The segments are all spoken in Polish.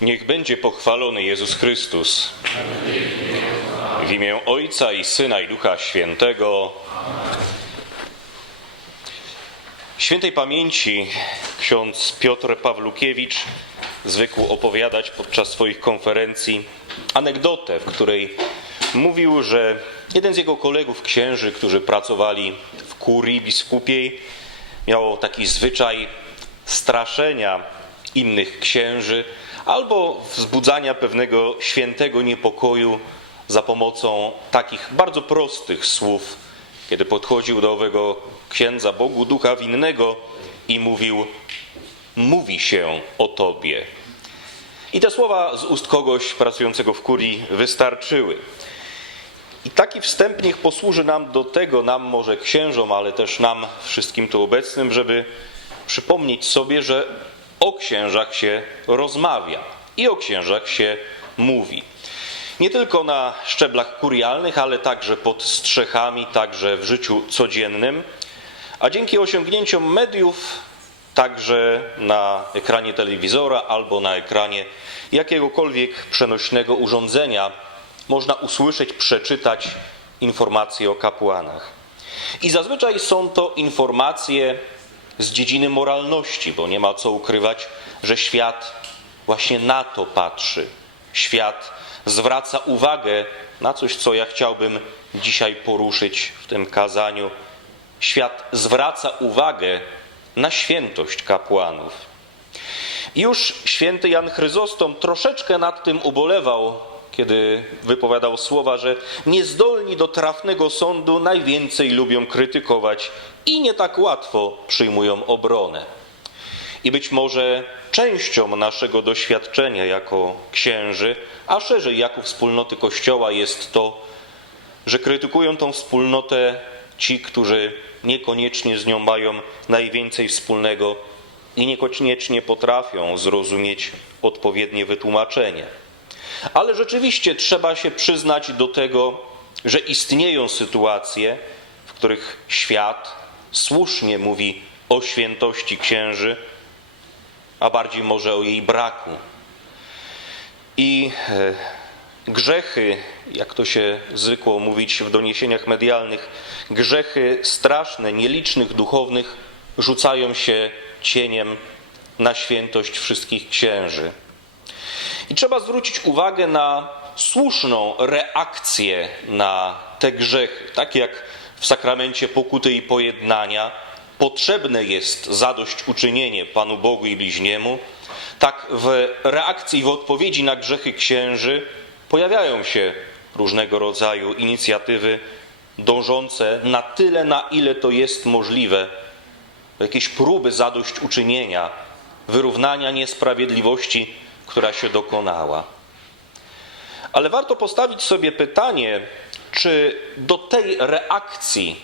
Niech będzie pochwalony Jezus Chrystus. W imię Ojca i Syna i Ducha Świętego. Świętej pamięci ksiądz Piotr Pawlukiewicz zwykł opowiadać podczas swoich konferencji anegdotę, w której mówił, że jeden z jego kolegów księży, którzy pracowali w kurii biskupiej, miał taki zwyczaj straszenia innych księży albo wzbudzania pewnego świętego niepokoju za pomocą takich bardzo prostych słów, kiedy podchodził do owego księdza Bogu Ducha Winnego i mówił: Mówi się o tobie. I te słowa z ust kogoś pracującego w kurii wystarczyły. I taki wstęp niech posłuży nam do tego, nam może księżom, ale też nam wszystkim tu obecnym, żeby przypomnieć sobie, że o księżach się rozmawia i o księżach się mówi. Nie tylko na szczeblach kurialnych, ale także pod strzechami, także w życiu codziennym. A dzięki osiągnięciom mediów, także na ekranie telewizora albo na ekranie jakiegokolwiek przenośnego urządzenia, można usłyszeć, przeczytać informacje o kapłanach. I zazwyczaj są to informacje z dziedziny moralności, bo nie ma co ukrywać, że świat właśnie na to patrzy. Świat zwraca uwagę na coś, co ja chciałbym dzisiaj poruszyć w tym kazaniu. Świat zwraca uwagę na świętość kapłanów. Już święty Jan Chryzostom troszeczkę nad tym ubolewał, kiedy wypowiadał słowa, że niezdolni do trafnego sądu najwięcej lubią krytykować i nie tak łatwo przyjmują obronę. I być może częścią naszego doświadczenia jako księży, a szerzej jako wspólnoty Kościoła jest to, że krytykują tą wspólnotę ci, którzy niekoniecznie z nią mają najwięcej wspólnego i niekoniecznie potrafią zrozumieć odpowiednie wytłumaczenie. Ale rzeczywiście trzeba się przyznać do tego, że istnieją sytuacje, w których świat słusznie mówi o świętości księży, a bardziej może o jej braku. I e, grzechy, jak to się zwykło mówić w doniesieniach medialnych, grzechy straszne, nielicznych duchownych rzucają się cieniem na świętość wszystkich księży. I trzeba zwrócić uwagę na słuszną reakcję na te grzechy. Tak jak w sakramencie pokuty i pojednania potrzebne jest zadośćuczynienie Panu Bogu i bliźniemu, tak w reakcji i w odpowiedzi na grzechy księży pojawiają się różnego rodzaju inicjatywy dążące na tyle, na ile to jest możliwe, jakieś próby zadośćuczynienia, wyrównania niesprawiedliwości, która się dokonała. Ale warto postawić sobie pytanie, czy do tej reakcji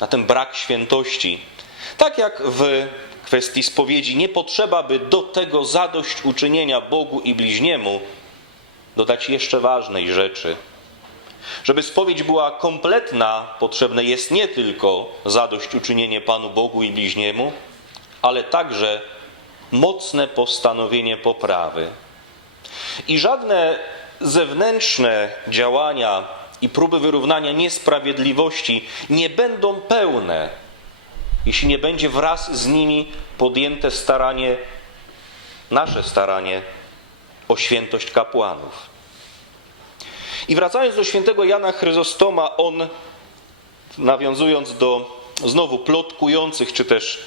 na ten brak świętości, tak jak w kwestii spowiedzi, nie potrzeba by do tego zadośćuczynienia Bogu i bliźniemu dodać jeszcze ważnej rzeczy. Żeby spowiedź była kompletna, potrzebne jest nie tylko zadośćuczynienie Panu Bogu i bliźniemu, ale także mocne postanowienie poprawy. I żadne zewnętrzne działania i próby wyrównania niesprawiedliwości nie będą pełne, jeśli nie będzie wraz z nimi podjęte staranie, nasze staranie o świętość kapłanów. I wracając do świętego Jana Chryzostoma, on, nawiązując do znowu plotkujących, czy też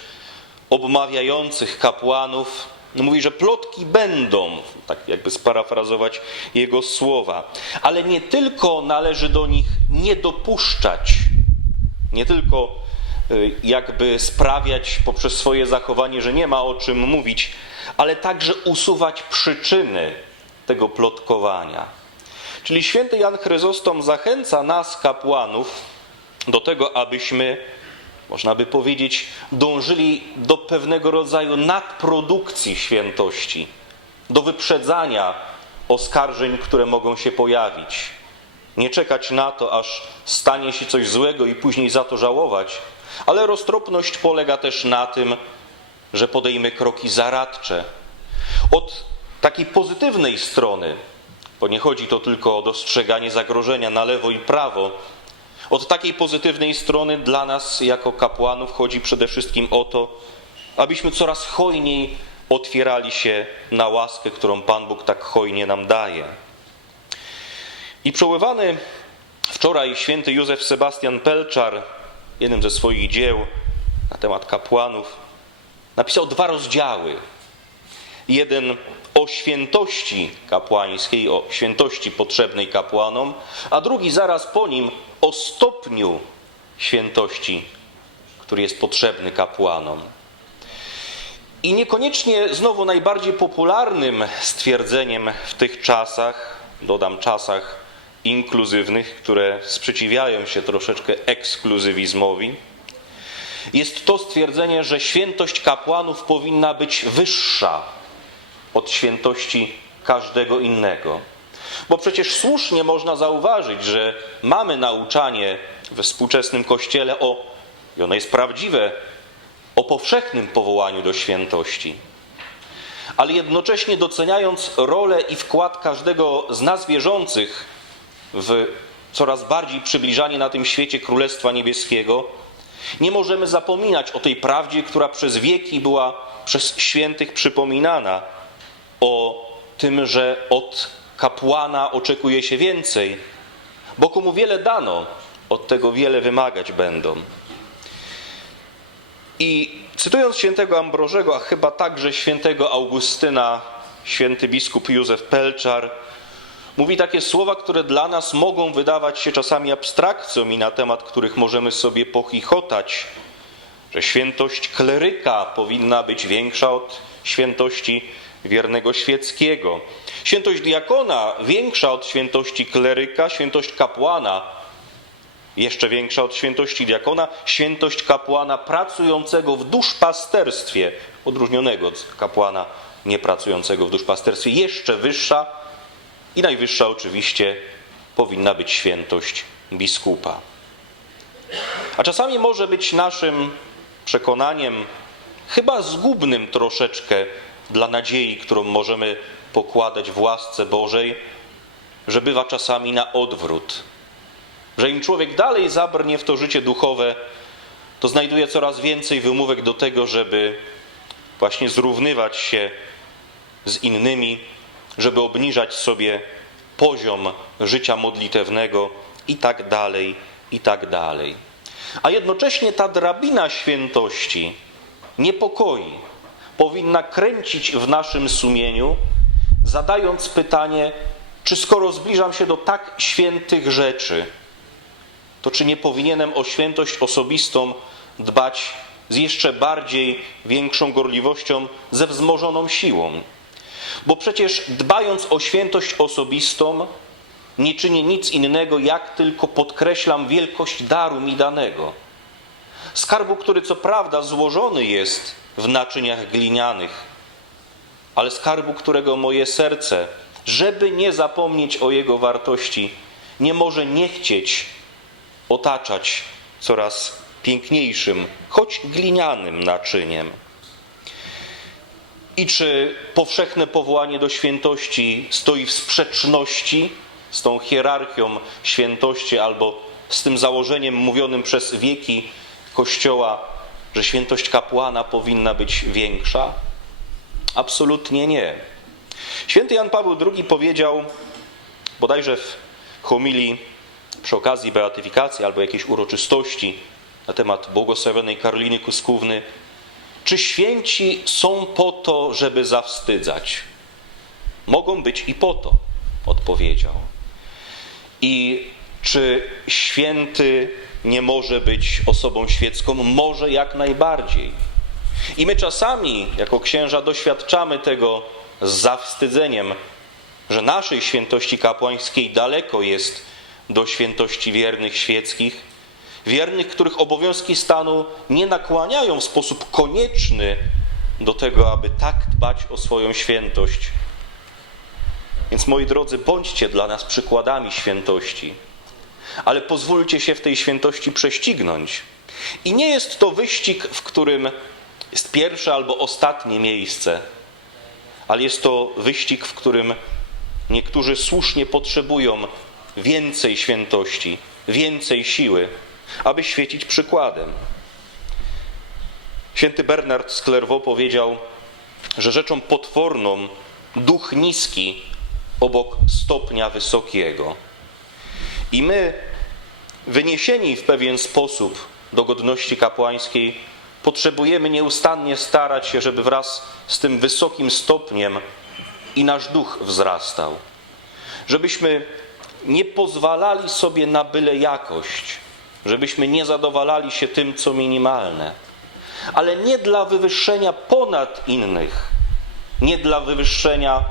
obmawiających kapłanów, mówi, że plotki będą, tak jakby sparafrazować jego słowa, ale nie tylko należy do nich nie dopuszczać, nie tylko y, jakby sprawiać poprzez swoje zachowanie, że nie ma o czym mówić, ale także usuwać przyczyny tego plotkowania. Czyli święty Jan Chryzostom zachęca nas, kapłanów, do tego, abyśmy można by powiedzieć, dążyli do pewnego rodzaju nadprodukcji świętości, do wyprzedzania oskarżeń, które mogą się pojawić. Nie czekać na to, aż stanie się coś złego i później za to żałować, ale roztropność polega też na tym, że podejmę kroki zaradcze. Od takiej pozytywnej strony, bo nie chodzi to tylko o dostrzeganie zagrożenia na lewo i prawo. Od takiej pozytywnej strony dla nas, jako kapłanów, chodzi przede wszystkim o to, abyśmy coraz hojniej otwierali się na łaskę, którą Pan Bóg tak hojnie nam daje. I przeływany wczoraj święty Józef Sebastian Pelczar, jednym ze swoich dzieł na temat kapłanów, napisał dwa rozdziały. Jeden o świętości kapłańskiej, o świętości potrzebnej kapłanom, a drugi zaraz po nim o stopniu świętości, który jest potrzebny kapłanom. I niekoniecznie znowu najbardziej popularnym stwierdzeniem w tych czasach, dodam czasach inkluzywnych, które sprzeciwiają się troszeczkę ekskluzywizmowi, jest to stwierdzenie, że świętość kapłanów powinna być wyższa od świętości każdego innego. Bo przecież słusznie można zauważyć, że mamy nauczanie we współczesnym kościele o, i ono jest prawdziwe, o powszechnym powołaniu do świętości. Ale jednocześnie doceniając rolę i wkład każdego z nas wierzących w coraz bardziej przybliżanie na tym świecie Królestwa Niebieskiego, nie możemy zapominać o tej prawdzie, która przez wieki była przez świętych przypominana, o tym, że od kapłana oczekuje się więcej, bo komu wiele dano, od tego wiele wymagać będą. I cytując świętego Ambrożego, a chyba także świętego Augustyna, święty biskup Józef Pelczar, mówi takie słowa, które dla nas mogą wydawać się czasami abstrakcją i na temat których możemy sobie pochichotać, że świętość kleryka powinna być większa od świętości wiernego świeckiego. Świętość diakona większa od świętości kleryka, świętość kapłana jeszcze większa od świętości diakona, świętość kapłana pracującego w duszpasterstwie, odróżnionego od kapłana niepracującego w duszpasterstwie, jeszcze wyższa i najwyższa oczywiście powinna być świętość biskupa. A czasami może być naszym przekonaniem, chyba zgubnym troszeczkę dla nadziei, którą możemy pokładać w łasce Bożej, że bywa czasami na odwrót. Że im człowiek dalej zabrnie w to życie duchowe, to znajduje coraz więcej wymówek do tego, żeby właśnie zrównywać się z innymi, żeby obniżać sobie poziom życia modlitewnego i tak dalej, i tak dalej. A jednocześnie ta drabina świętości niepokoi, powinna kręcić w naszym sumieniu, zadając pytanie, czy skoro zbliżam się do tak świętych rzeczy, to czy nie powinienem o świętość osobistą dbać z jeszcze bardziej większą gorliwością, ze wzmożoną siłą? Bo przecież dbając o świętość osobistą, nie czynię nic innego, jak tylko podkreślam wielkość daru mi danego. Skarbu, który co prawda złożony jest w naczyniach glinianych, ale skarbu, którego moje serce, żeby nie zapomnieć o jego wartości, nie może nie chcieć otaczać coraz piękniejszym, choć glinianym naczyniem. I czy powszechne powołanie do świętości stoi w sprzeczności z tą hierarchią świętości albo z tym założeniem mówionym przez wieki Kościoła, że świętość kapłana powinna być większa? Absolutnie nie. Święty Jan Paweł II powiedział, bodajże w homilii przy okazji beatyfikacji albo jakiejś uroczystości na temat błogosławionej Karoliny Kuskówny, czy święci są po to, żeby zawstydzać? Mogą być i po to, odpowiedział. I czy święty nie może być osobą świecką? Może jak najbardziej. I my czasami, jako księża, doświadczamy tego z zawstydzeniem, że naszej świętości kapłańskiej daleko jest do świętości wiernych świeckich, wiernych, których obowiązki stanu nie nakłaniają w sposób konieczny do tego, aby tak dbać o swoją świętość. Więc moi drodzy, bądźcie dla nas przykładami świętości ale pozwólcie się w tej świętości prześcignąć. I nie jest to wyścig, w którym jest pierwsze albo ostatnie miejsce, ale jest to wyścig, w którym niektórzy słusznie potrzebują więcej świętości, więcej siły, aby świecić przykładem. Święty Bernard z Clairvaux powiedział, że rzeczą potworną duch niski obok stopnia wysokiego. I my, wyniesieni w pewien sposób do godności kapłańskiej, potrzebujemy nieustannie starać się, żeby wraz z tym wysokim stopniem i nasz duch wzrastał. Żebyśmy nie pozwalali sobie na byle jakość, żebyśmy nie zadowalali się tym, co minimalne, ale nie dla wywyższenia ponad innych, nie dla wywyższenia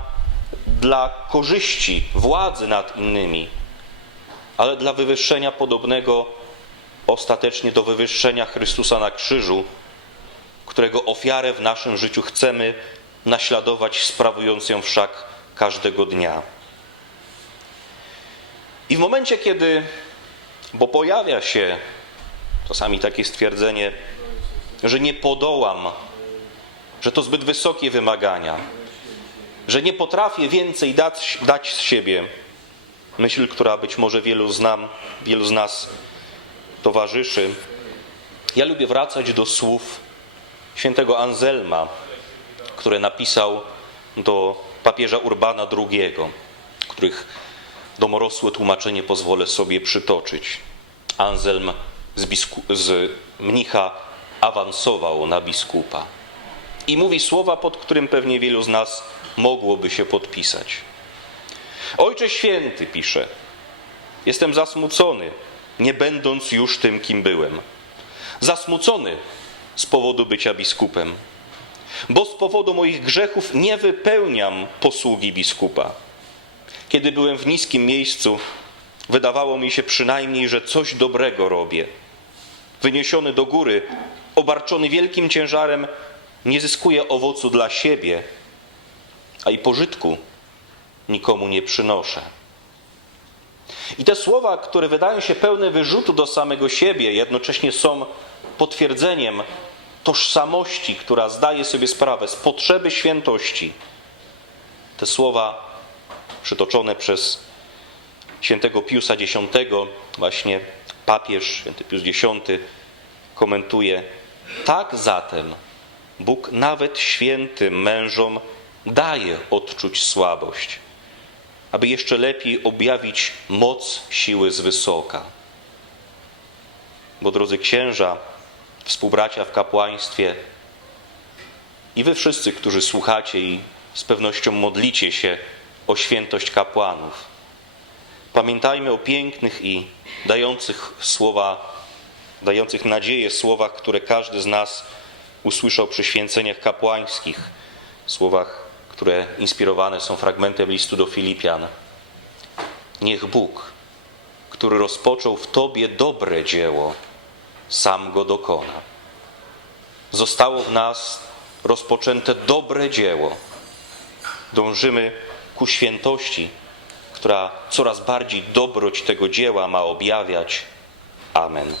dla korzyści, władzy nad innymi, ale dla wywyższenia podobnego ostatecznie do wywyższenia Chrystusa na krzyżu, którego ofiarę w naszym życiu chcemy naśladować, sprawując ją wszak każdego dnia. I w momencie, kiedy, bo pojawia się czasami takie stwierdzenie, że nie podołam, że to zbyt wysokie wymagania, że nie potrafię więcej dać, dać z siebie, myśl, która być może wielu z, nam, wielu z nas towarzyszy. Ja lubię wracać do słów świętego Anselma, które napisał do papieża Urbana II, których domorosłe tłumaczenie pozwolę sobie przytoczyć. Anselm z, bisku- z mnicha awansował na biskupa. I mówi słowa, pod którym pewnie wielu z nas mogłoby się podpisać. Ojcze święty, pisze, jestem zasmucony, nie będąc już tym, kim byłem. Zasmucony z powodu bycia biskupem, bo z powodu moich grzechów nie wypełniam posługi biskupa. Kiedy byłem w niskim miejscu, wydawało mi się przynajmniej, że coś dobrego robię. Wyniesiony do góry, obarczony wielkim ciężarem, nie zyskuję owocu dla siebie, a i pożytku nikomu nie przynoszę. I te słowa, które wydają się pełne wyrzutu do samego siebie, jednocześnie są potwierdzeniem tożsamości, która zdaje sobie sprawę z potrzeby świętości. Te słowa przytoczone przez świętego Piusa X, właśnie papież święty Pius X komentuje: Tak zatem Bóg nawet świętym mężom daje odczuć słabość, aby jeszcze lepiej objawić moc siły z wysoka. Bo drodzy księża, współbracia w kapłaństwie i wy wszyscy, którzy słuchacie i z pewnością modlicie się o świętość kapłanów, pamiętajmy o pięknych i dających słowa, dających nadzieję słowach, które każdy z nas usłyszał przy święceniach kapłańskich, słowach, które inspirowane są fragmentem listu do Filipian. Niech Bóg, który rozpoczął w Tobie dobre dzieło, sam go dokona. Zostało w nas rozpoczęte dobre dzieło. Dążymy ku świętości, która coraz bardziej dobroć tego dzieła ma objawiać. Amen.